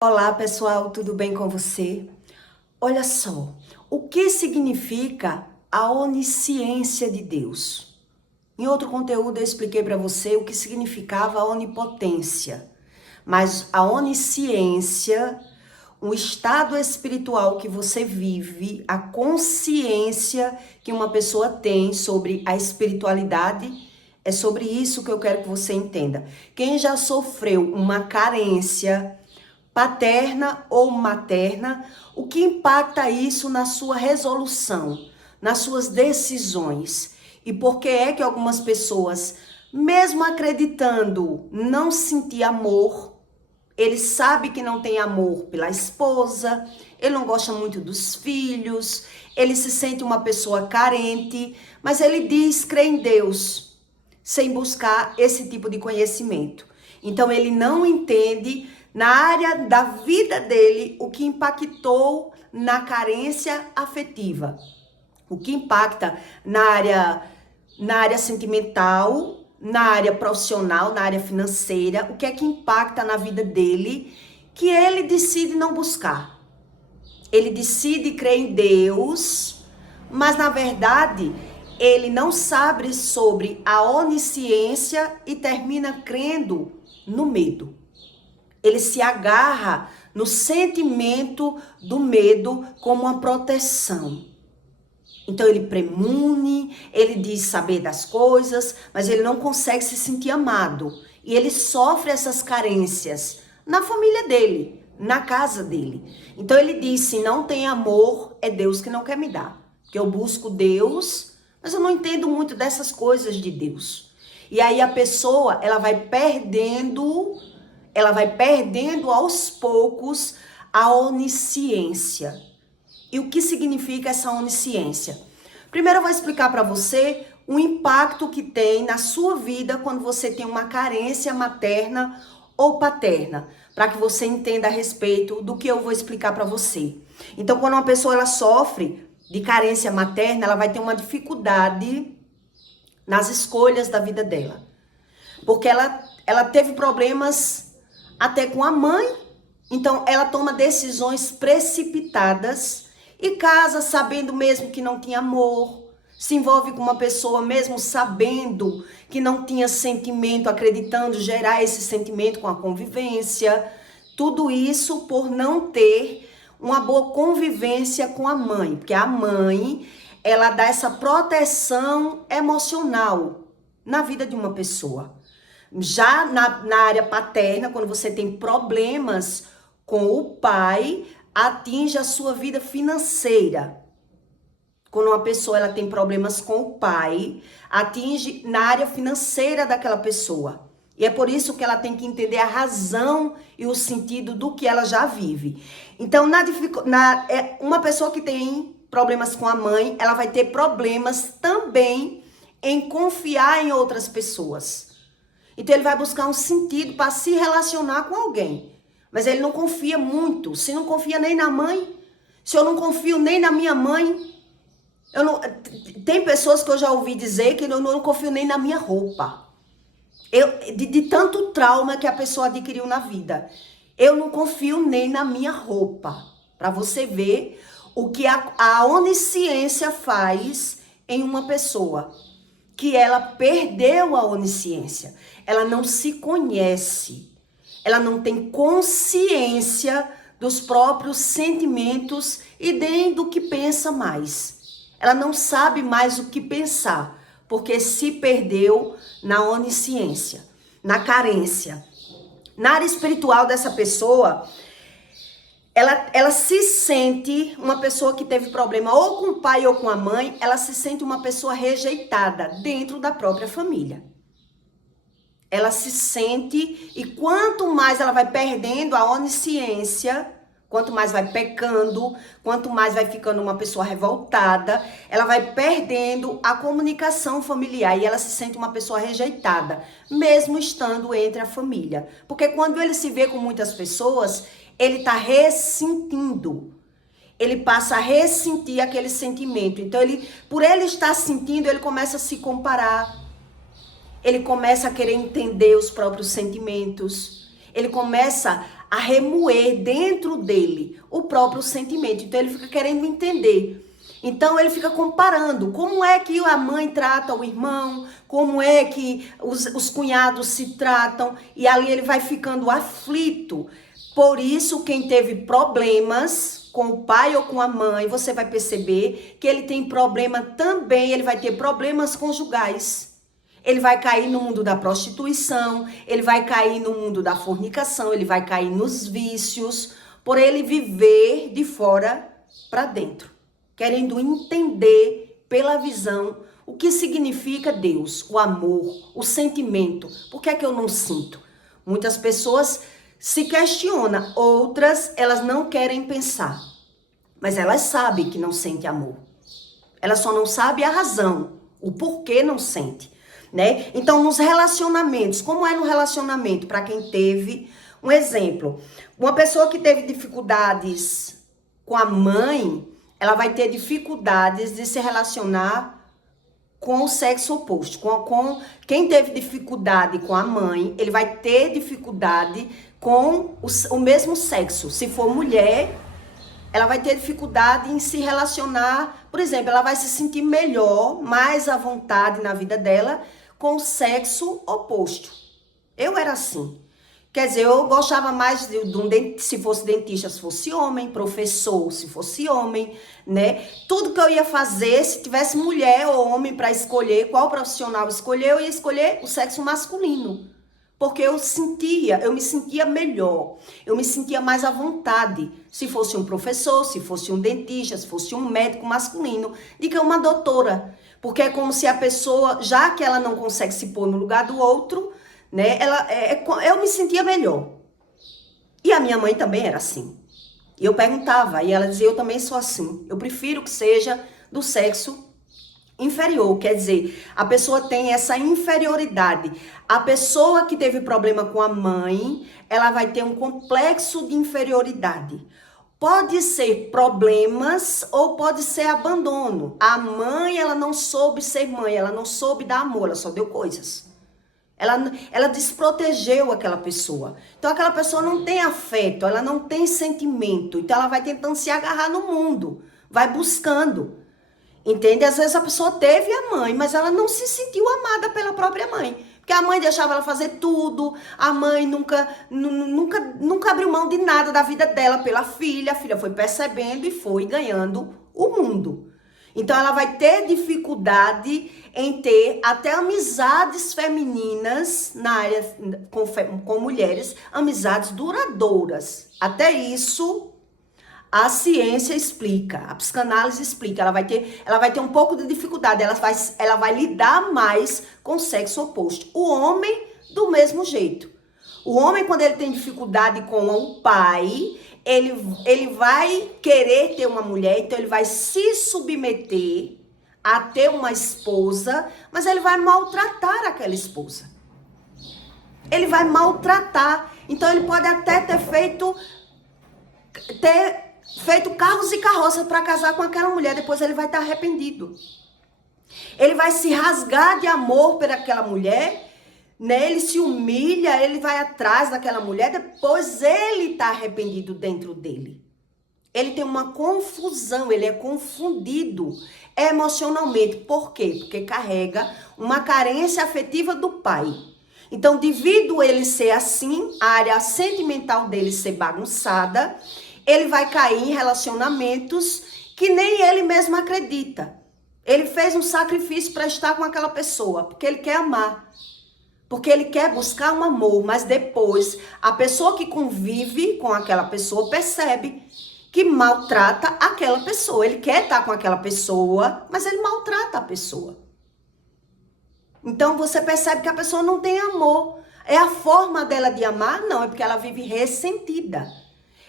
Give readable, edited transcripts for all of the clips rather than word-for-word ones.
Olá pessoal, tudo bem com você? Olha só, o que significa a onisciência de Deus? Em outro conteúdo eu expliquei para você o que significava a onipotência, mas a onisciência, o estado espiritual que você vive, a consciência que uma pessoa tem sobre a espiritualidade, é sobre isso que eu quero que você entenda. Quem já sofreu uma carência paterna ou materna, o que impacta isso na sua resolução, nas suas decisões? E por que é que algumas pessoas, mesmo acreditando não sentir amor, ele sabe que não tem amor pela esposa, ele não gosta muito dos filhos, ele se sente uma pessoa carente, mas ele diz crer em Deus, sem buscar esse tipo de conhecimento. Então ele não entende na área da vida dele o que impactou na carência afetiva, o que impacta na área sentimental, na área profissional, na área financeira, o que é que impacta na vida dele, que ele decide não buscar. Ele decide crer em Deus, mas na verdade ele não sabe sobre a onisciência e termina crendo no medo. Ele se agarra no sentimento do medo como uma proteção. Então ele premune, ele diz saber das coisas, mas ele não consegue se sentir amado. E ele sofre essas carências na família dele, na casa dele. Então ele diz, se não tem amor, é Deus que não quer me dar. Porque eu busco Deus, mas eu não entendo muito dessas coisas de Deus. E aí a pessoa, ela vai perdendo aos poucos a onisciência. E o que significa essa onisciência? Primeiro eu vou explicar para você o impacto que tem na sua vida quando você tem uma carência materna ou paterna, para que você entenda a respeito do que eu vou explicar para você. Então, quando uma pessoa ela sofre de carência materna, ela vai ter uma dificuldade nas escolhas da vida dela. Porque ela teve problemas até com a mãe, então ela toma decisões precipitadas e casa sabendo mesmo que não tinha amor, se envolve com uma pessoa mesmo sabendo que não tinha sentimento, acreditando gerar esse sentimento com a convivência, tudo isso por não ter uma boa convivência com a mãe, porque a mãe, ela dá essa proteção emocional na vida de uma pessoa. Já na área paterna, quando você tem problemas com o pai, atinge a sua vida financeira. Quando uma pessoa ela tem problemas com o pai, atinge na área financeira daquela pessoa. E é por isso que ela tem que entender a razão e o sentido do que ela já vive. Então, uma pessoa que tem problemas com a mãe, ela vai ter problemas também em confiar em outras pessoas. Então ele vai buscar um sentido para se relacionar com alguém. Mas ele não confia muito. Se não confia nem na mãe, se eu não confio nem na minha mãe, tem pessoas que eu já ouvi dizer que eu não confio nem na minha roupa. De tanto trauma que a pessoa adquiriu na vida. Eu não confio nem na minha roupa. Para você ver o que a onisciência faz em uma pessoa. Que ela perdeu a onisciência. Ela não se conhece. Ela não tem consciência dos próprios sentimentos e nem do que pensa mais. Ela não sabe mais o que pensar, porque se perdeu na onisciência, na carência. Na área espiritual dessa pessoa, ela se sente uma pessoa que teve problema ou com o pai ou com a mãe, ela se sente uma pessoa rejeitada dentro da própria família. Ela se sente, e quanto mais ela vai perdendo a onisciência, quanto mais vai pecando, quanto mais vai ficando uma pessoa revoltada, ela vai perdendo a comunicação familiar e ela se sente uma pessoa rejeitada, mesmo estando entre a família. Porque quando ele se vê com muitas pessoas, ele está ressentindo. Ele passa a ressentir aquele sentimento. Então, por ele estar sentindo, ele começa a se comparar. Ele começa a querer entender os próprios sentimentos. Ele começa a remoer dentro dele o próprio sentimento. Então ele fica querendo entender. Então ele fica comparando como é que a mãe trata o irmão, como é que os cunhados se tratam, e ali ele vai ficando aflito. Por isso, quem teve problemas com o pai ou com a mãe, você vai perceber que ele tem problema também, ele vai ter problemas conjugais. Ele vai cair no mundo da prostituição, ele vai cair no mundo da fornicação, ele vai cair nos vícios, por ele viver de fora para dentro, querendo entender pela visão o que significa Deus, o amor, o sentimento. Por que é que eu não sinto? Muitas pessoas se questionam, outras elas não querem pensar, mas elas sabem que não sente amor. Elas só não sabem a razão, o porquê não sente, né? Então, nos relacionamentos, como é no relacionamento, para quem teve, um exemplo, uma pessoa que teve dificuldades com a mãe, ela vai ter dificuldades de se relacionar com o sexo oposto. Com quem teve dificuldade com a mãe, ele vai ter dificuldade com o mesmo sexo. Se for mulher, ela vai ter dificuldade em se relacionar. Por exemplo, ela vai se sentir melhor, mais à vontade na vida dela com o sexo oposto. Eu era assim. Quer dizer, eu gostava mais de um dentista, se fosse dentista, se fosse homem, professor, se fosse homem, né? Tudo que eu ia fazer, se tivesse mulher ou homem para escolher qual profissional escolher, eu ia escolher o sexo masculino. Porque eu me sentia melhor, eu me sentia mais à vontade, se fosse um professor, se fosse um dentista, se fosse um médico masculino, do que uma doutora. Porque é como se a pessoa, já que ela não consegue se pôr no lugar do outro, né, eu me sentia melhor. E a minha mãe também era assim. E eu perguntava, e ela dizia, eu também sou assim. Eu prefiro que seja do sexo inferior, quer dizer, a pessoa tem essa inferioridade. A pessoa que teve problema com a mãe, ela vai ter um complexo de inferioridade. Pode ser problemas ou pode ser abandono. A mãe, ela não soube ser mãe, ela não soube dar amor, ela só deu coisas. Ela desprotegeu aquela pessoa. Então aquela pessoa não tem afeto, ela não tem sentimento. Então ela vai tentando se agarrar no mundo, vai buscando. Entende? Às vezes a pessoa teve a mãe, mas ela não se sentiu amada pela própria mãe. Porque a mãe deixava ela fazer tudo, a mãe nunca abriu mão de nada da vida dela pela filha. A filha foi percebendo e foi ganhando o mundo. Então ela vai ter dificuldade em ter até amizades femininas na área com mulheres, amizades duradouras. Até isso a ciência explica, a psicanálise explica, ela vai ter um pouco de dificuldade, ela vai lidar mais com o sexo oposto. O homem, do mesmo jeito. O homem, quando ele tem dificuldade com o pai, ele vai querer ter uma mulher, então ele vai se submeter a ter uma esposa, mas ele vai maltratar aquela esposa. Ele vai maltratar. Então ele pode até ter feito carros e carroças para casar com aquela mulher, depois ele vai estar arrependido. Ele vai se rasgar de amor por aquela mulher, né? Ele se humilha, ele vai atrás daquela mulher, depois ele está arrependido dentro dele. Ele tem uma confusão, ele é confundido emocionalmente. Por quê? Porque carrega uma carência afetiva do pai. Então, devido a ele ser assim, a área sentimental dele ser bagunçada, ele vai cair em relacionamentos que nem ele mesmo acredita. Ele fez um sacrifício para estar com aquela pessoa, porque ele quer amar. Porque ele quer buscar um amor, mas depois a pessoa que convive com aquela pessoa percebe que maltrata aquela pessoa. Ele quer estar com aquela pessoa, mas ele maltrata a pessoa. Então você percebe que a pessoa não tem amor. É a forma dela de amar? Não, é porque ela vive ressentida.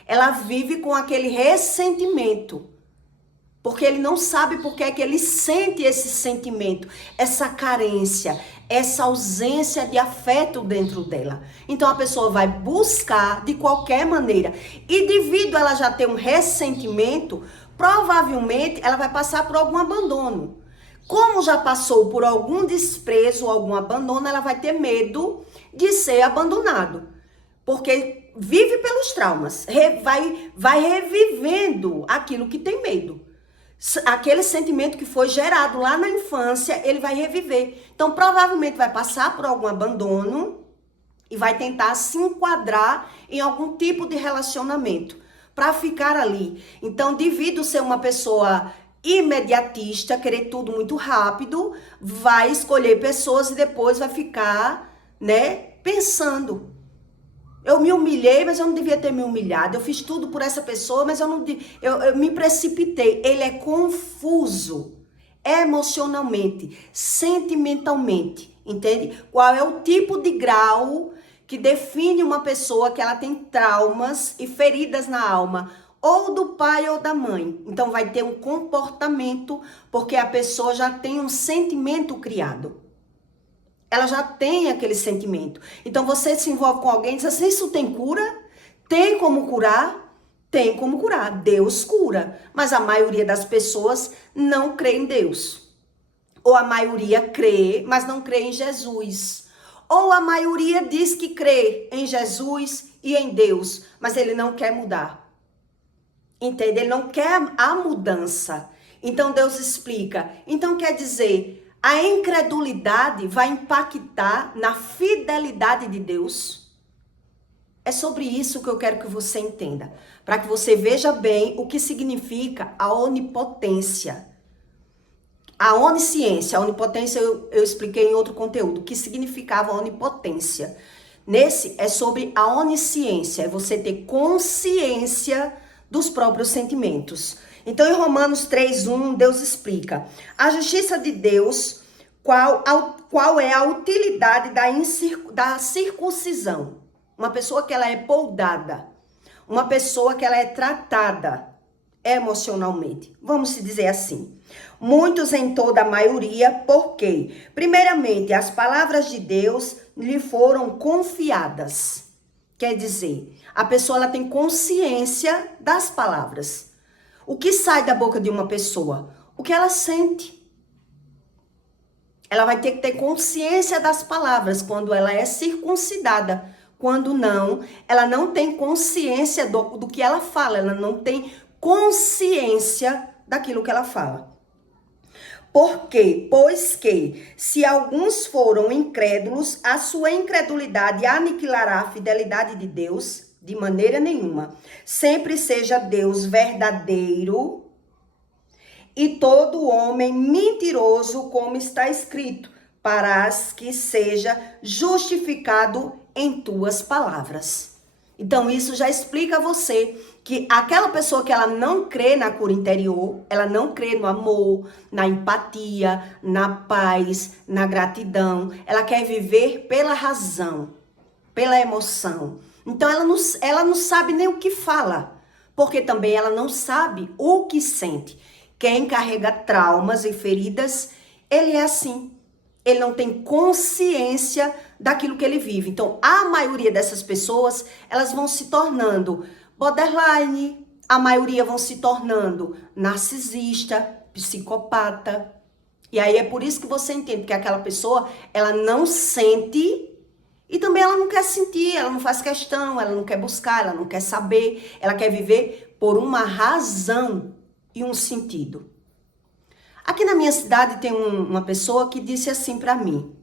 Ela vive com aquele ressentimento. Porque ele não sabe por que é que ele sente esse sentimento, essa carência, essa ausência de afeto dentro dela. Então a pessoa vai buscar de qualquer maneira. E devido a ela já ter um ressentimento, provavelmente ela vai passar por algum abandono. Como já passou por algum desprezo, algum abandono, ela vai ter medo de ser abandonado. Porque vive pelos traumas, vai revivendo aquilo que tem medo. Aquele sentimento que foi gerado lá na infância, ele vai reviver. Então, provavelmente vai passar por algum abandono e vai tentar se enquadrar em algum tipo de relacionamento para ficar ali. Então, devido ser uma pessoa imediatista, querer tudo muito rápido, vai escolher pessoas e depois vai ficar, né, pensando. Eu me humilhei, mas eu não devia ter me humilhado. Eu fiz tudo por essa pessoa, mas eu me precipitei. Ele é confuso emocionalmente, sentimentalmente, entende? Qual é o tipo de grau que define uma pessoa que ela tem traumas e feridas na alma, ou do pai ou da mãe. Então vai ter um comportamento, porque a pessoa já tem um sentimento criado. Ela já tem aquele sentimento. Então você se envolve com alguém e diz assim, isso tem cura? Tem como curar? Tem como curar. Deus cura. Mas a maioria das pessoas não crê em Deus. Ou a maioria crê, mas não crê em Jesus. Ou a maioria diz que crê em Jesus e em Deus, mas ele não quer mudar. Entende? Ele não quer a mudança. Então Deus explica. Então quer dizer, a incredulidade vai impactar na fidelidade de Deus? É sobre isso que eu quero que você entenda. Para que você veja bem o que significa a onipotência. A onisciência, a onipotência eu expliquei em outro conteúdo. O que significava a onipotência? Nesse é sobre a onisciência. É você ter consciência dos próprios sentimentos. Então, em Romanos 3:1, Deus explica. A justiça de Deus, qual é a utilidade da circuncisão? Uma pessoa que ela é poldada. Uma pessoa que ela é tratada emocionalmente. Vamos dizer assim. Muitos em toda a maioria, porque, primeiramente, as palavras de Deus lhe foram confiadas. Quer dizer, a pessoa ela tem consciência das palavras. O que sai da boca de uma pessoa? O que ela sente. Ela vai ter que ter consciência das palavras quando ela é circuncidada. Quando não, ela não tem consciência do que ela fala. Ela não tem consciência daquilo que ela fala. Por quê? Pois que, se alguns foram incrédulos, a sua incredulidade aniquilará a fidelidade de Deus de maneira nenhuma. Sempre seja Deus verdadeiro e todo homem mentiroso, como está escrito, para que seja justificado em tuas palavras. Então isso já explica a você que aquela pessoa que ela não crê na cura interior, ela não crê no amor, na empatia, na paz, na gratidão, ela quer viver pela razão, pela emoção. Então ela não sabe nem o que fala, porque também ela não sabe o que sente. Quem carrega traumas e feridas, ele é assim. Ele não tem consciência daquilo que ele vive. Então, a maioria dessas pessoas, elas vão se tornando borderline, a maioria vão se tornando narcisista, psicopata. E aí é por isso que você entende que aquela pessoa, ela não sente e também ela não quer sentir, ela não faz questão, ela não quer buscar, ela não quer saber, ela quer viver por uma razão e um sentido. Aqui na minha cidade tem uma pessoa que disse assim para mim,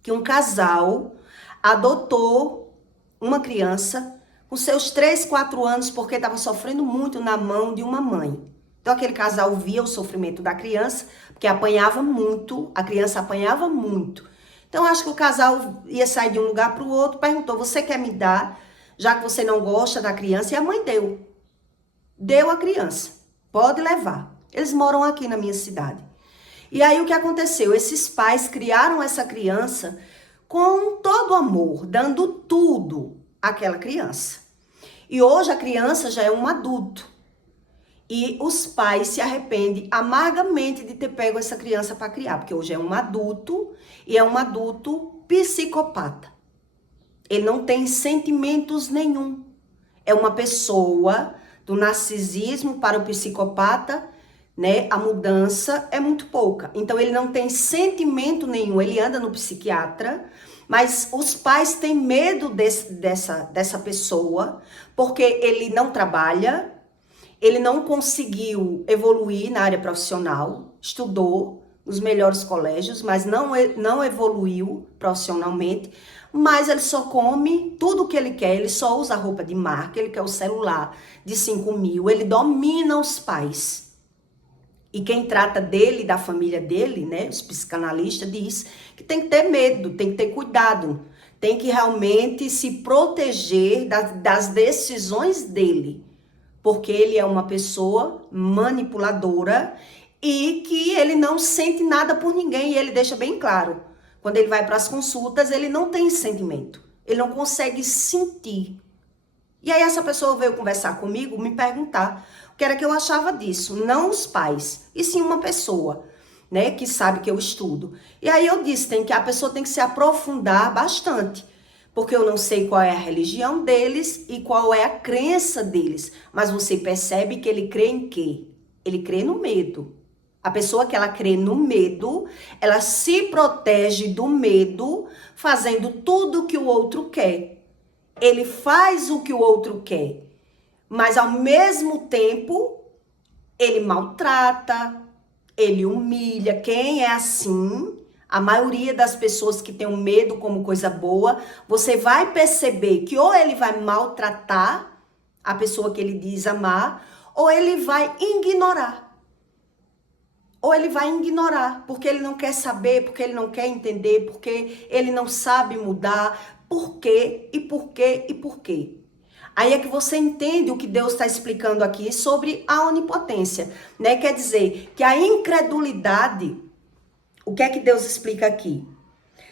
que um casal adotou uma criança com seus 3, 4 anos porque estava sofrendo muito na mão de uma mãe. Então aquele casal via o sofrimento da criança, porque apanhava muito, a criança apanhava muito. Então acho que o casal ia sair de um lugar para o outro, perguntou, você quer me dar, já que você não gosta da criança? E a mãe deu. Deu a criança, pode levar. Eles moram aqui na minha cidade. E aí o que aconteceu? Esses pais criaram essa criança com todo amor, dando tudo àquela criança. E hoje a criança já é um adulto. E os pais se arrependem amargamente de ter pego essa criança para criar, porque hoje é um adulto e é um adulto psicopata. Ele não tem sentimentos nenhum. É uma pessoa do narcisismo para o psicopata, né? A mudança é muito pouca. Então ele não tem sentimento nenhum. Ele anda no psiquiatra Mas os pais têm medo dessa pessoa, porque ele não trabalha, ele não conseguiu evoluir na área profissional, estudou nos melhores colégios, mas não evoluiu profissionalmente, mas ele só come tudo o que ele quer, ele só usa roupa de marca, ele quer o celular de 5.000, ele domina os pais. E quem trata dele, da família dele, né, os psicanalistas, diz que tem que ter medo, tem que ter cuidado, tem que realmente se proteger das decisões dele, porque ele é uma pessoa manipuladora e que ele não sente nada por ninguém, e ele deixa bem claro. Quando ele vai para as consultas, ele não tem sentimento, ele não consegue sentir. E aí essa pessoa veio conversar comigo, me perguntar o que era que eu achava disso. Não os pais, e sim uma pessoa, né, que sabe que eu estudo. E aí eu disse, a pessoa tem que se aprofundar bastante, porque eu não sei qual é a religião deles e qual é a crença deles. Mas você percebe que ele crê em quê? Ele crê no medo. A pessoa que ela crê no medo, ela se protege do medo fazendo tudo o que o outro quer. Ele faz o que o outro quer, mas ao mesmo tempo, ele maltrata, ele humilha. Quem é assim, a maioria das pessoas que tem o medo como coisa boa, você vai perceber que ou ele vai maltratar a pessoa que ele diz amar, ou ele vai ignorar. Ou ele vai ignorar, porque ele não quer saber, porque ele não quer entender, porque ele não sabe mudar. Por quê? E por quê? E por quê? Aí é que você entende o que Deus está explicando aqui sobre a onipotência, né? Quer dizer, que a incredulidade, o que é que Deus explica aqui?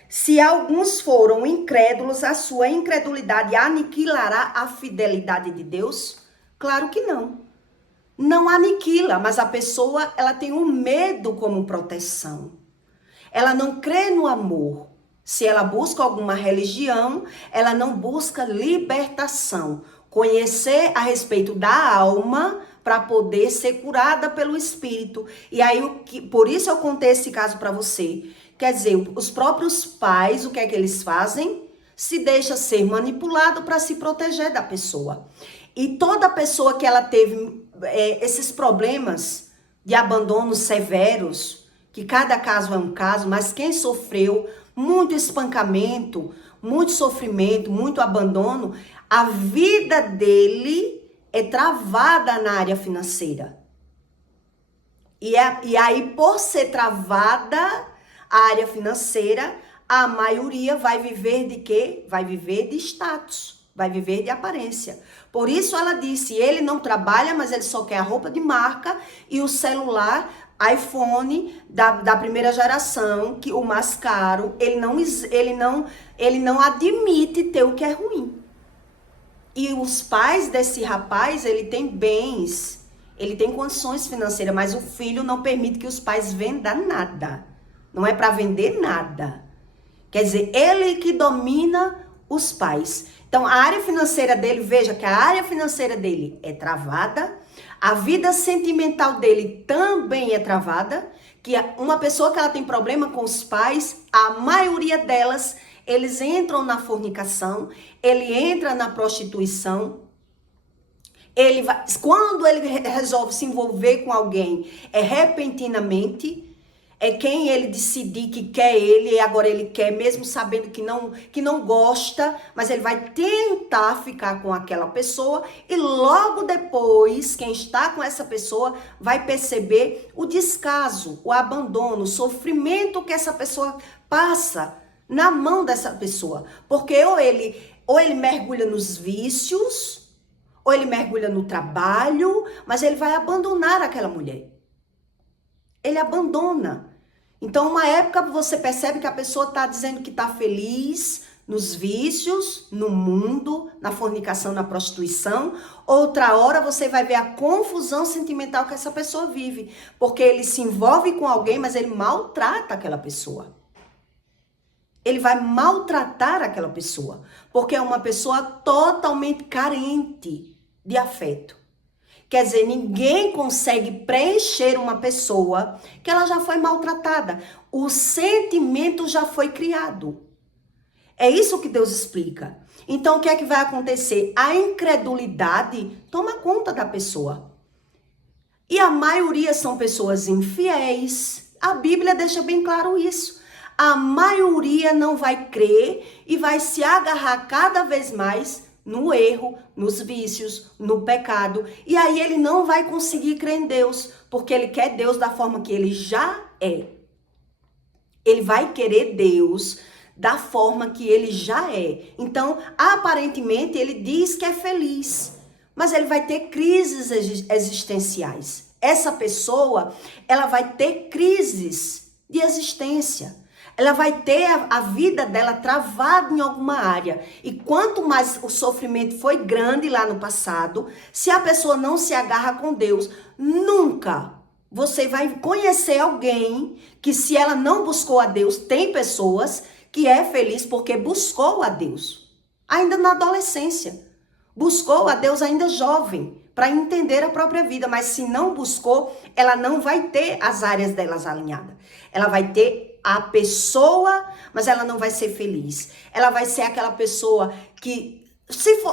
Se alguns foram incrédulos, a sua incredulidade aniquilará a fidelidade de Deus? Claro que não. Não aniquila, mas a pessoa, ela tem um medo como proteção. Ela não crê no amor. Se ela busca alguma religião, ela não busca libertação. Conhecer a respeito da alma para poder ser curada pelo Espírito. E aí, por isso eu contei esse caso para você. Quer dizer, os próprios pais, o que é que eles fazem? Se deixa ser manipulado para se proteger da pessoa. E toda pessoa que ela teve esses problemas de abandonos severos, que cada caso é um caso, mas quem sofreu muito espancamento, muito sofrimento, muito abandono, a vida dele é travada na área financeira. E aí, por ser travada a área financeira, a maioria vai viver de quê? Vai viver de status, vai viver de aparência. Por isso ela disse, ele não trabalha, mas ele só quer a roupa de marca e o celular iPhone da primeira geração, que o mais caro, ele não admite ter o que é ruim. E os pais desse rapaz, ele tem bens, ele tem condições financeiras, mas o filho não permite que os pais vendam nada. Não é para vender nada. Quer dizer, ele que domina os pais. Então, a área financeira dele, veja que a área financeira dele é travada, a vida sentimental dele também é travada, que uma pessoa que ela tem problema com os pais, a maioria delas, eles entram na fornicação, ele entra na prostituição, quando ele resolve se envolver com alguém, é repentinamente. É quem ele decidir que quer ele, e agora ele quer, mesmo sabendo que não gosta, mas ele vai tentar ficar com aquela pessoa, e logo depois, quem está com essa pessoa vai perceber o descaso, o abandono, o sofrimento que essa pessoa passa na mão dessa pessoa. Porque ou ele mergulha nos vícios, ou ele mergulha no trabalho, mas ele vai abandonar aquela mulher. Ele abandona. Então, uma época você percebe que a pessoa está dizendo que está feliz nos vícios, no mundo, na fornicação, na prostituição. Outra hora você vai ver a confusão sentimental que essa pessoa vive. Porque ele se envolve com alguém, mas ele maltrata aquela pessoa. Ele vai maltratar aquela pessoa. Porque é uma pessoa totalmente carente de afeto. Quer dizer, ninguém consegue preencher uma pessoa que ela já foi maltratada. O sentimento já foi criado. É isso que Deus explica. Então, o que é que vai acontecer? A incredulidade toma conta da pessoa. E a maioria são pessoas infiéis. A Bíblia deixa bem claro isso. A maioria não vai crer e vai se agarrar cada vez mais no erro, nos vícios, no pecado. E aí ele não vai conseguir crer em Deus, porque ele quer Deus da forma que ele já é. Ele vai querer Deus da forma que ele já é. Então, aparentemente, ele diz que é feliz, mas ele vai ter crises existenciais. Essa pessoa, ela vai ter crises de existência. Ela vai ter a vida dela travada em alguma área. E quanto mais o sofrimento foi grande lá no passado, se a pessoa não se agarra com Deus, nunca você vai conhecer alguém que, se ela não buscou a Deus, tem pessoas que é feliz porque buscou a Deus, ainda na adolescência. Buscou a Deus ainda jovem, para entender a própria vida. Mas se não buscou, ela não vai ter as áreas delas alinhadas. Ela vai ter a pessoa, mas ela não vai ser feliz. Ela vai ser aquela pessoa que,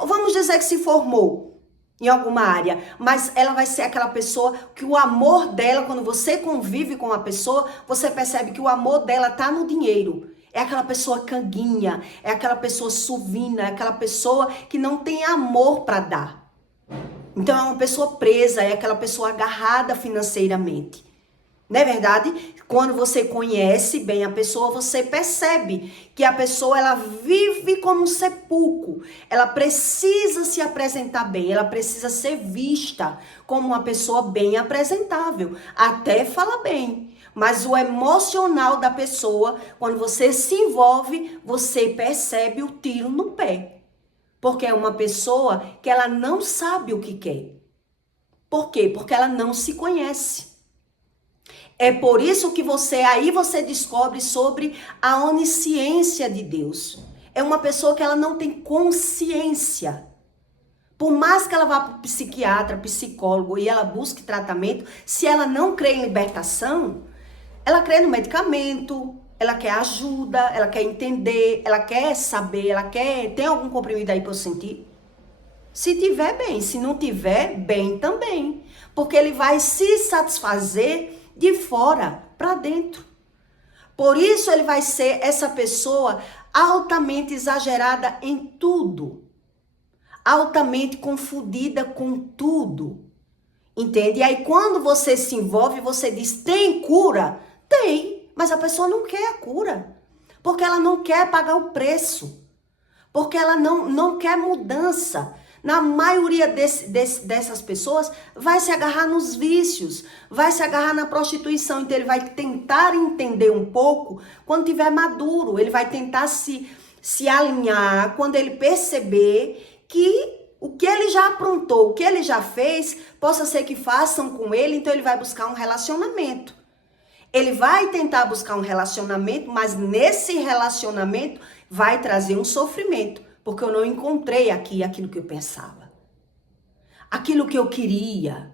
vamos dizer que se formou em alguma área, mas ela vai ser aquela pessoa que o amor dela, quando você convive com a pessoa, você percebe que o amor dela tá no dinheiro. É aquela pessoa canguinha, é aquela pessoa suvina, é aquela pessoa que não tem amor para dar. Então é uma pessoa presa, é aquela pessoa agarrada financeiramente. Não é verdade? Quando você conhece bem a pessoa, você percebe que a pessoa, ela vive como um sepulcro. Ela precisa se apresentar bem, ela precisa ser vista como uma pessoa bem apresentável. Até fala bem. Mas o emocional da pessoa, quando você se envolve, você percebe o tiro no pé. Porque é uma pessoa que ela não sabe o que quer. Por quê? Porque ela não se conhece. É por isso que você descobre sobre a onisciência de Deus. É uma pessoa que ela não tem consciência. Por mais que ela vá para o psiquiatra, psicólogo e ela busque tratamento, se ela não crê em libertação, ela crê no medicamento, ela quer ajuda, ela quer entender, ela quer saber, ela quer... Tem algum comprimido aí para eu sentir? Se tiver, bem. Se não tiver, bem também. Porque ele vai se satisfazer de fora para dentro. Por isso ele vai ser essa pessoa altamente exagerada em tudo. Altamente confundida com tudo. Entende? E aí quando você se envolve, você diz, tem cura? Tem, mas a pessoa não quer a cura. Porque ela não quer pagar o preço. Porque ela não quer mudança. Na maioria dessas pessoas, vai se agarrar nos vícios, vai se agarrar na prostituição. Então, ele vai tentar entender um pouco quando tiver maduro. Ele vai tentar se alinhar quando ele perceber que o que ele já aprontou, o que ele já fez, possa ser que façam com ele. Então, ele vai buscar um relacionamento. Ele vai tentar buscar um relacionamento, mas nesse relacionamento vai trazer um sofrimento. Porque eu não encontrei aqui aquilo que eu pensava. Aquilo que eu queria.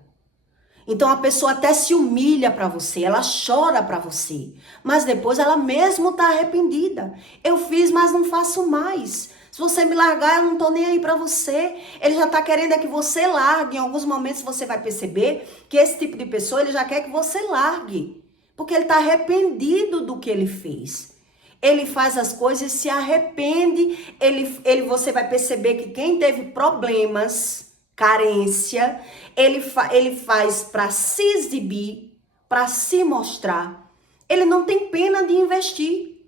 Então a pessoa até se humilha para você, ela chora para você. Mas depois ela mesmo está arrependida. Eu fiz, mas não faço mais. Se você me largar, eu não tô nem aí para você. Ele já tá querendo é que você largue. Em alguns momentos você vai perceber que esse tipo de pessoa, ele já quer que você largue. Porque ele tá arrependido do que ele fez. Ele faz as coisas e se arrepende. Você vai perceber que quem teve problemas, carência, ele faz para se exibir, para se mostrar. Ele não tem pena de investir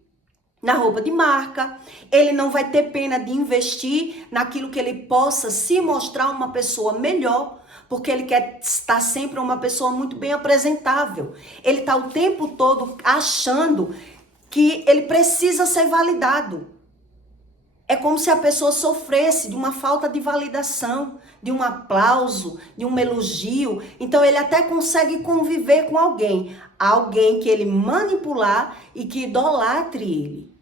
na roupa de marca. Ele não vai ter pena de investir naquilo que ele possa se mostrar uma pessoa melhor. Porque ele quer estar sempre uma pessoa muito bem apresentável. Ele está o tempo todo achando que ele precisa ser validado. É como se a pessoa sofresse de uma falta de validação, de um aplauso, de um elogio. Então ele até consegue conviver com alguém que ele manipular e que idolatre ele.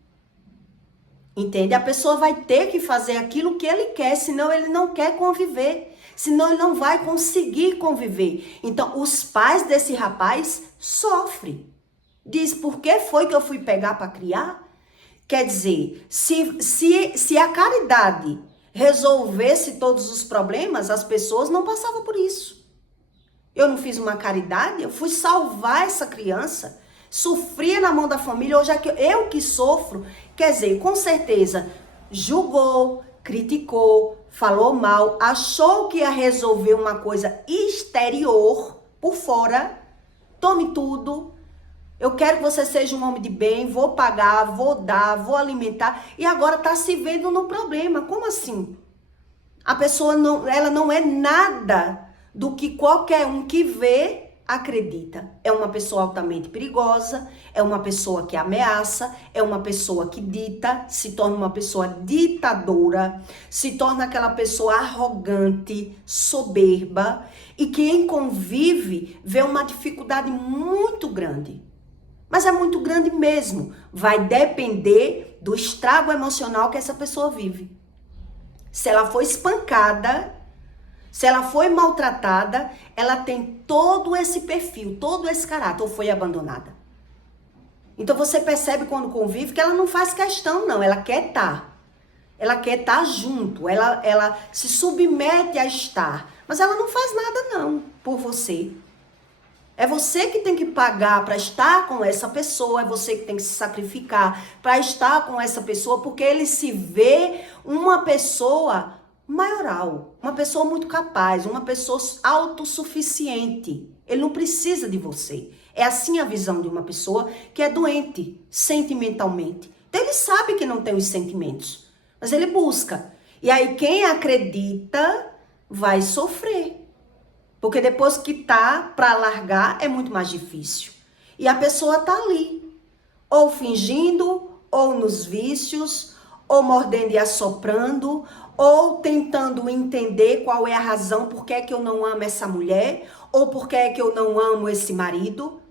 Entende? A pessoa vai ter que fazer aquilo que ele quer, senão ele não quer conviver. Senão ele não vai conseguir conviver. Então os pais desse rapaz sofrem. Diz, por que foi que eu fui pegar para criar? Quer dizer, se a caridade resolvesse todos os problemas, as pessoas não passavam por isso. Eu não fiz uma caridade, eu fui salvar essa criança, sofria na mão da família, hoje é eu que sofro. Quer dizer, com certeza, julgou, criticou, falou mal, achou que ia resolver uma coisa exterior, por fora. Tome tudo. Eu quero que você seja um homem de bem, vou pagar, vou dar, vou alimentar. E agora está se vendo no problema. Como assim? A pessoa ela não é nada do que qualquer um que vê acredita. É uma pessoa altamente perigosa, é uma pessoa que ameaça, é uma pessoa que dita, se torna uma pessoa ditadora, se torna aquela pessoa arrogante, soberba, e quem convive vê uma dificuldade muito grande. Mas é muito grande mesmo. Vai depender do estrago emocional que essa pessoa vive. Se ela foi espancada, se ela foi maltratada, ela tem todo esse perfil, todo esse caráter, ou foi abandonada. Então você percebe quando convive que ela não faz questão, não. Ela quer estar. Ela quer estar junto. Ela se submete a estar. Mas ela não faz nada, não, por você. É você que tem que pagar para estar com essa pessoa, é você que tem que se sacrificar para estar com essa pessoa, porque ele se vê uma pessoa maioral, uma pessoa muito capaz, uma pessoa autossuficiente. Ele não precisa de você. É assim a visão de uma pessoa que é doente sentimentalmente. Então ele sabe que não tem os sentimentos, mas ele busca. E aí quem acredita vai sofrer. Porque depois que tá para largar é muito mais difícil. E a pessoa tá ali, ou fingindo, ou nos vícios, ou mordendo e assoprando, ou tentando entender qual é a razão por que é que eu não amo essa mulher, ou por que é que eu não amo esse marido.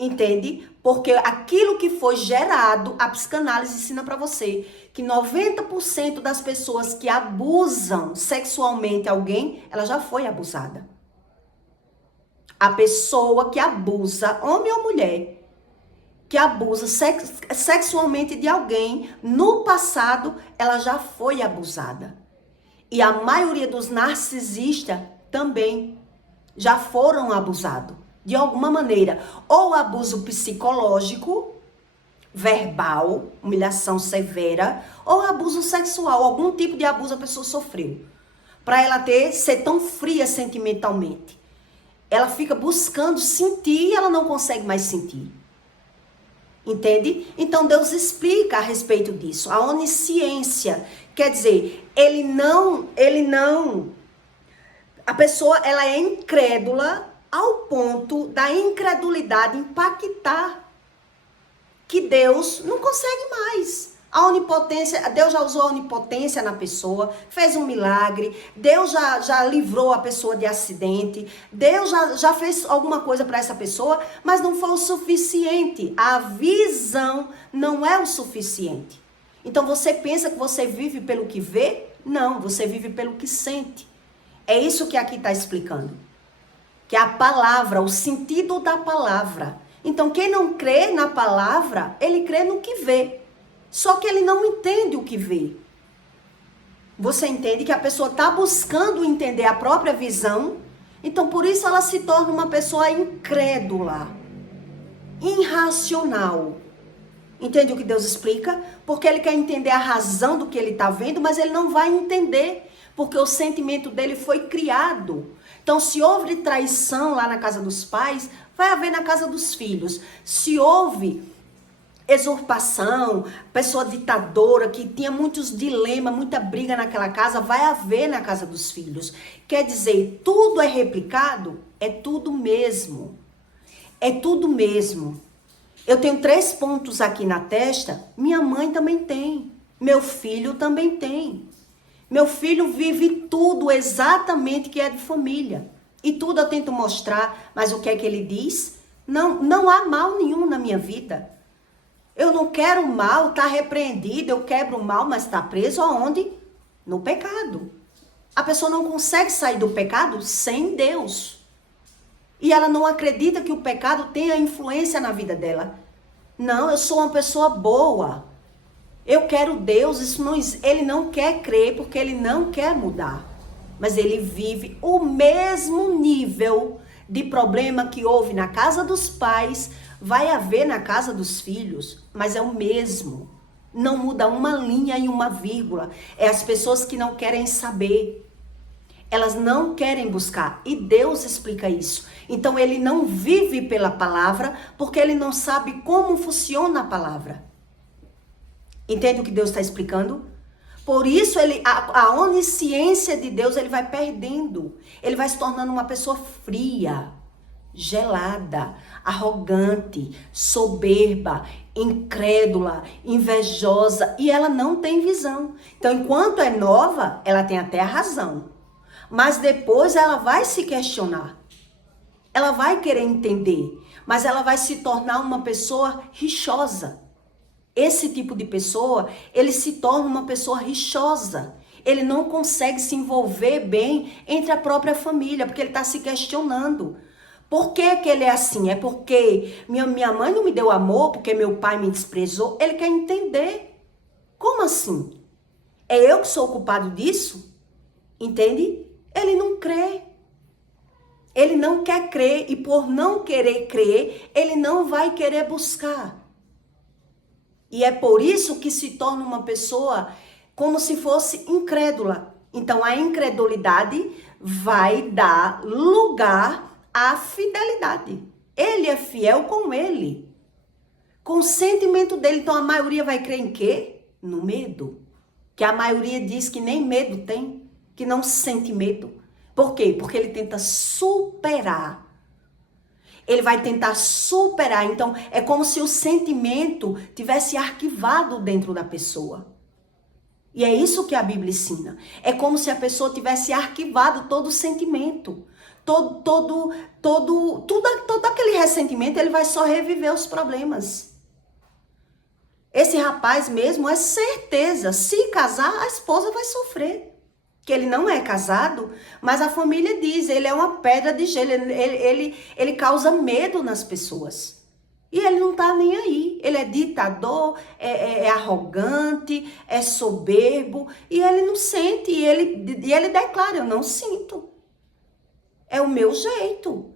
Entende? Porque aquilo que foi gerado, a psicanálise ensina para você que 90% das pessoas que abusam sexualmente alguém, ela já foi abusada. A pessoa que abusa, homem ou mulher, que abusa sexualmente de alguém, no passado, ela já foi abusada. E a maioria dos narcisistas também já foram abusados. De alguma maneira, ou abuso psicológico, verbal, humilhação severa, ou abuso sexual, algum tipo de abuso a pessoa sofreu. Para ela ser tão fria sentimentalmente. Ela fica buscando sentir e ela não consegue mais sentir. Entende? Então Deus explica a respeito disso. A onisciência, quer dizer, a pessoa ela é incrédula ao ponto da incredulidade impactar que Deus não consegue mais. A onipotência, Deus já usou a onipotência na pessoa, fez um milagre, Deus já livrou a pessoa de acidente, Deus já fez alguma coisa para essa pessoa, mas não foi o suficiente. A visão não é o suficiente. Então você pensa que você vive pelo que vê? Não, você vive pelo que sente. É isso que aqui está explicando. Que é a palavra, o sentido da palavra. Então, quem não crê na palavra, ele crê no que vê. Só que ele não entende o que vê. Você entende que a pessoa está buscando entender a própria visão, então por isso ela se torna uma pessoa incrédula, irracional. Entende o que Deus explica? Porque ele quer entender a razão do que ele está vendo, mas ele não vai entender, porque o sentimento dele foi criado. Então, se houve traição lá na casa dos pais, vai haver na casa dos filhos. Se houve usurpação, pessoa ditadora, que tinha muitos dilemas, muita briga naquela casa, vai haver na casa dos filhos. Quer dizer, tudo é replicado? É tudo mesmo. É tudo mesmo. Eu tenho 3 pontos aqui na testa, minha mãe também tem. Meu filho também tem. Meu filho vive tudo exatamente que é de família. E tudo eu tento mostrar, mas o que é que ele diz? Não há mal nenhum na minha vida. Eu não quero mal, tá repreendido, eu quebro o mal, mas tá preso aonde? No pecado. A pessoa não consegue sair do pecado sem Deus. E ela não acredita que o pecado tenha influência na vida dela. Não, eu sou uma pessoa boa. Eu quero Deus, ele não quer crer porque ele não quer mudar. Mas ele vive o mesmo nível de problema que houve na casa dos pais, vai haver na casa dos filhos, mas é o mesmo. Não muda uma linha e uma vírgula. É as pessoas que não querem saber. Elas não querem buscar. E Deus explica isso. Então ele não vive pela palavra porque ele não sabe como funciona a palavra. Entende o que Deus está explicando? Por isso a onisciência de Deus ele vai perdendo. Ele vai se tornando uma pessoa fria, gelada, arrogante, soberba, incrédula, invejosa. E ela não tem visão. Então, enquanto é nova, ela tem até a razão. Mas depois ela vai se questionar. Ela vai querer entender. Mas ela vai se tornar uma pessoa rixosa. Esse tipo de pessoa, ele se torna uma pessoa rixosa. Ele não consegue se envolver bem entre a própria família, porque ele está se questionando. Por que que ele é assim? É porque minha mãe não me deu amor, porque meu pai me desprezou? Ele quer entender. Como assim? É eu que sou o culpado disso? Entende? Ele não crê. Ele não quer crer e por não querer crer, ele não vai querer buscar. E é por isso que se torna uma pessoa como se fosse incrédula. Então a incredulidade vai dar lugar à fidelidade. Ele é fiel com ele. Com o sentimento dele. Então a maioria vai crer em quê? No medo. Que a maioria diz que nem medo tem. Que não sente medo. Por quê? Porque ele tenta superar. Ele vai tentar superar. Então, é como se o sentimento tivesse arquivado dentro da pessoa. E é isso que a Bíblia ensina. É como se a pessoa tivesse arquivado todo o sentimento. Todo aquele ressentimento, ele vai só reviver os problemas. Esse rapaz mesmo, é certeza, se casar, a esposa vai sofrer. Que ele não é casado, mas a família diz, ele é uma pedra de gelo, ele causa medo nas pessoas. E ele não tá nem aí, ele é ditador, é arrogante, é soberbo, e ele não sente, e ele declara, eu não sinto. É o meu jeito.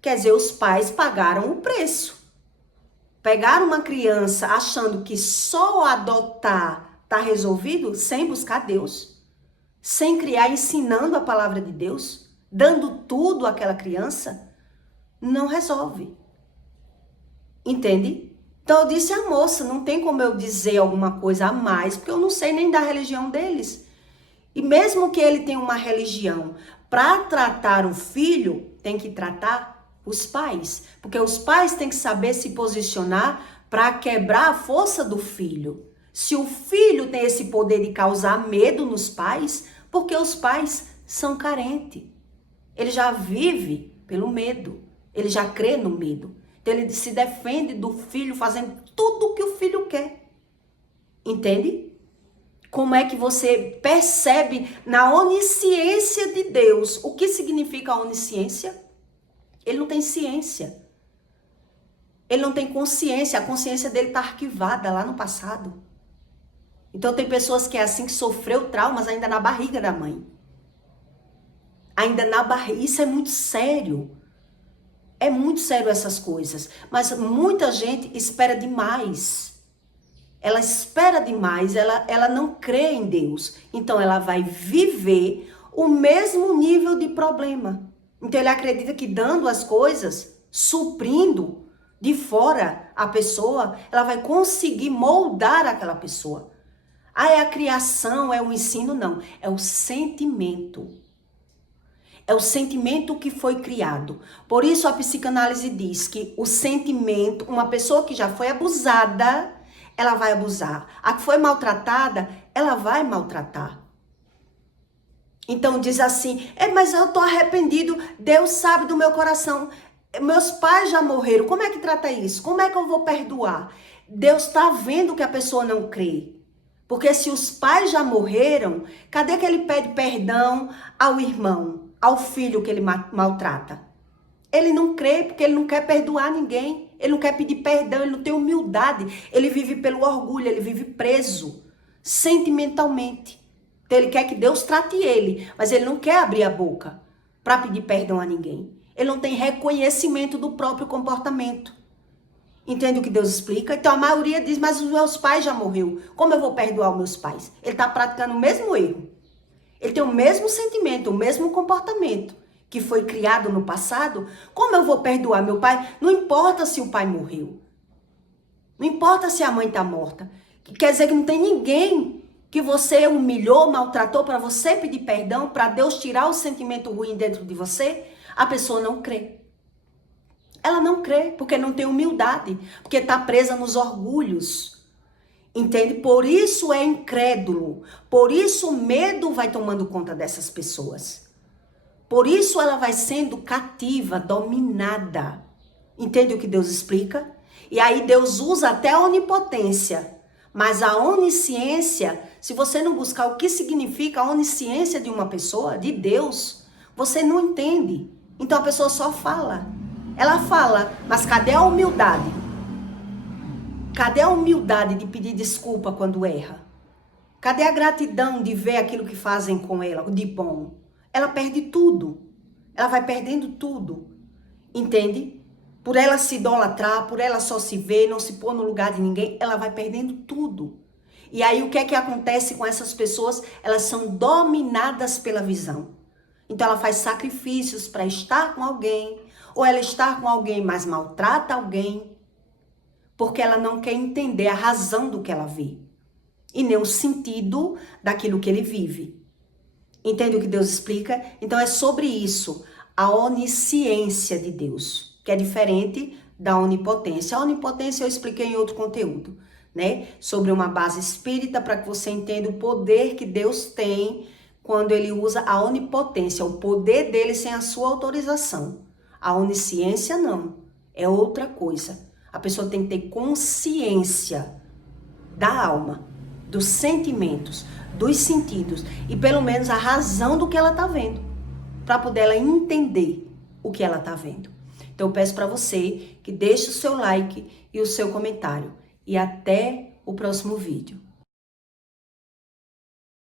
Quer dizer, os pais pagaram o preço. Pegaram uma criança achando que só adotar tá resolvido, sem buscar Deus. Sem criar, ensinando a palavra de Deus, dando tudo àquela criança, não resolve. Entende? Então eu disse à moça, não tem como eu dizer alguma coisa a mais, porque eu não sei nem da religião deles. E mesmo que ele tenha uma religião, para tratar o filho, tem que tratar os pais. Porque os pais têm que saber se posicionar para quebrar a força do filho. Se o filho tem esse poder de causar medo nos pais, porque os pais são carentes. Ele já vive pelo medo. Ele já crê no medo. Então ele se defende do filho fazendo tudo o que o filho quer. Entende? Como é que você percebe na onisciência de Deus? O que significa a onisciência? Ele não tem ciência. Ele não tem consciência. A consciência dele está arquivada lá no passado. Então tem pessoas que é assim, que sofreu traumas ainda na barriga da mãe. Ainda na barriga. Isso é muito sério. É muito sério essas coisas. Mas muita gente espera demais. Ela espera demais. Ela não crê em Deus. Então ela vai viver o mesmo nível de problema. Então ele acredita que dando as coisas, suprindo de fora a pessoa, ela vai conseguir moldar aquela pessoa. Ah, é a criação, é o ensino? Não, é o sentimento. É o sentimento que foi criado. Por isso a psicanálise diz que o sentimento, uma pessoa que já foi abusada, ela vai abusar. A que foi maltratada, ela vai maltratar. Então diz assim, mas eu tô arrependido, Deus sabe do meu coração. Meus pais já morreram, como é que trata isso? Como é que eu vou perdoar? Deus está vendo que a pessoa não crê. Porque se os pais já morreram, cadê que ele pede perdão ao irmão, ao filho que ele maltrata? Ele não crê porque ele não quer perdoar ninguém. Ele não quer pedir perdão, ele não tem humildade. Ele vive pelo orgulho, ele vive preso sentimentalmente. Então ele quer que Deus trate ele, mas ele não quer abrir a boca para pedir perdão a ninguém. Ele não tem reconhecimento do próprio comportamento. Entende o que Deus explica? Então a maioria diz, mas os meus pais já morreram. Como eu vou perdoar os meus pais? Ele está praticando o mesmo erro. Ele tem o mesmo sentimento, o mesmo comportamento que foi criado no passado. Como eu vou perdoar meu pai? Não importa se o pai morreu. Não importa se a mãe está morta. Quer dizer que não tem ninguém que você humilhou, maltratou para você pedir perdão, para Deus tirar o sentimento ruim dentro de você? A pessoa não crê. Ela não crê porque não tem humildade, porque está presa nos orgulhos. Entende? Por isso é incrédulo. Por isso o medo vai tomando conta dessas pessoas. Por isso ela vai sendo cativa, dominada. Entende o que Deus explica? E aí Deus usa até a onipotência. Mas a onisciência, se você não buscar o que significa a onisciência de uma pessoa, de Deus, você não entende. Então a pessoa só fala. Ela fala, mas cadê a humildade? Cadê a humildade de pedir desculpa quando erra? Cadê a gratidão de ver aquilo que fazem com ela, de bom? Ela perde tudo. Ela vai perdendo tudo. Entende? Por ela se idolatrar, por ela só se ver, não se pôr no lugar de ninguém, ela vai perdendo tudo. E aí o que é que acontece com essas pessoas? Elas são dominadas pela visão. Então ela faz sacrifícios para estar com alguém, ou ela está com alguém, mas maltrata alguém, porque ela não quer entender a razão do que ela vê, e nem o sentido daquilo que ele vive. Entende o que Deus explica? Então é sobre isso, a onisciência de Deus, que é diferente da onipotência. A onipotência eu expliquei em outro conteúdo, né? Sobre uma base espírita, para que você entenda o poder que Deus tem quando ele usa a onipotência, o poder dele sem a sua autorização. A onisciência não, é outra coisa. A pessoa tem que ter consciência da alma, dos sentimentos, dos sentidos e pelo menos a razão do que ela está vendo, para poder ela entender o que ela está vendo. Então eu peço para você que deixe o seu like e o seu comentário e até o próximo vídeo.